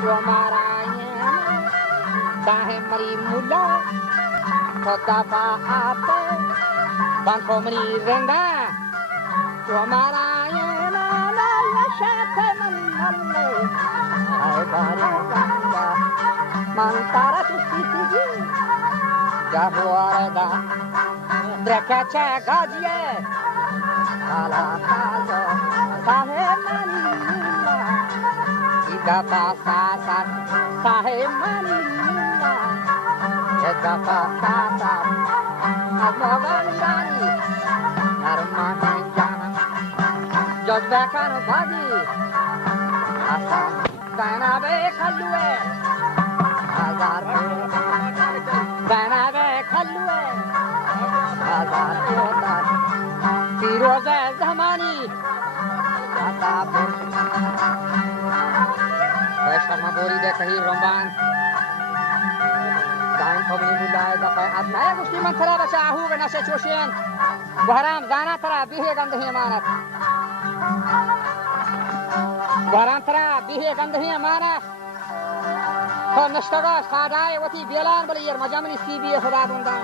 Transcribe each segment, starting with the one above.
जो हमारा दाहे मरी मुला खुदा पा आते बांको मरी रेंदा जो हमारा ना यशाते मन ay bari ganga mantara susti jahuarda drakacha gajiye kala kazo sahe manila ida pasasa sahe manila ida pasasa amagandani armanjana jazbekan bagi asam Dana be khalue Hazar Dana be khalue Hazar yotar Firoze zamani Atapur Sharma Bori de kahi Ramban Dain khobni mulai da pa atnaya gushti man thara bacha ahu ga nashe choshen Buharam zana thara bihe gandhi amanat Barantara bihe gandhi amana to nashtaga sadai wati belan bali yer majamni sibi khada bunda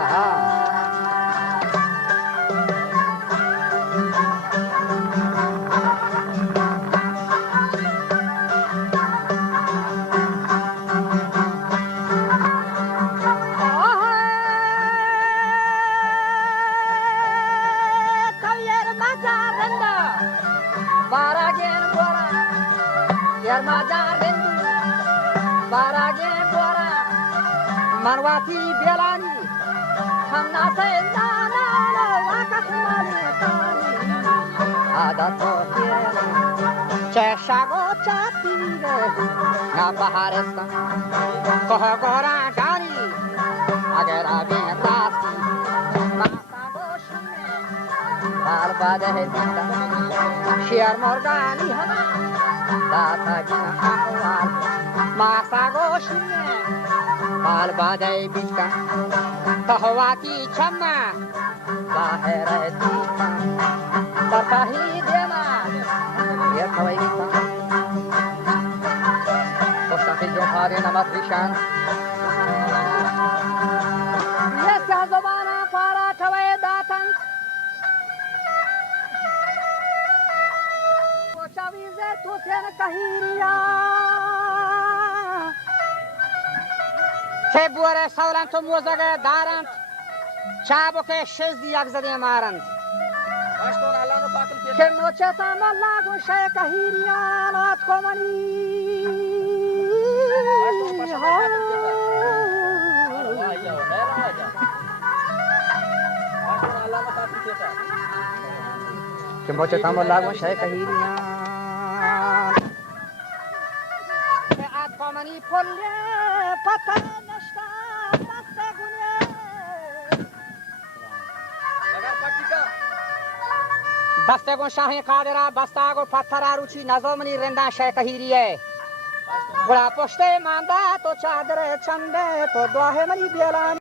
aha Marwati Bialani, Hamna Sayyidana, Wakasmali Tani, Adato Hiere, Cheshago Chatire, Nabaharesta, Kohagora Gani, Agera Bientasi, Masago Shine, Albade Hedita, Shiar Morgani Hana, Tatagina Ahwal, Masago Shine, Albadai Bita, Tahawati Chama, Baheretika, Tatahi Dema, Yakawita, Postafil Johari Namatrishan. Yes, Azovana para Taway Datan. Chavize Tusen Kahiria. February سالان تو موزه دارند چابو که شزدی یک زدی مارند که نوچه تام الله گوشه که هیریانات کمانی که نوچه تام الله گوشه که هیریان که آت کمانی پلیه پتر Bastagon Shahi Kadera, Bastago Patara Ruchi, Nazomani Renda Shekahiri. Gula Poste Manda to Chadre Chande to Dohemani Bialan.